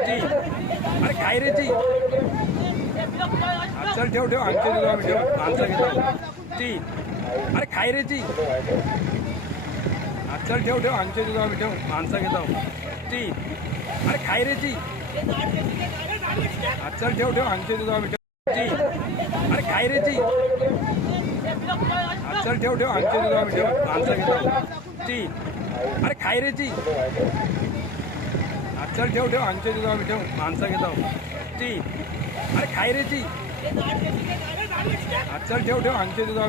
ची अरे काय रे ची चल ठेव ठेव आमचे तुझा ठेव माणसं घेतो ची अरे काय रे ची चल ठेव ठेव आमचे तुझा ठेव माणसं घेतो ची अरे काय रे ची चल ठेव ठेव आमचे तुझा ठेव ची अरे काय रे ची चल ठेव ठेव आमचे तुझा ठेव माणसं घेतो ची अरे काय रे ची चल ठेव ठेव आमचे तुझा ठेव माणसं घेतो ची अरे काय रे ची चल ठेव ठेव आमचे तुझा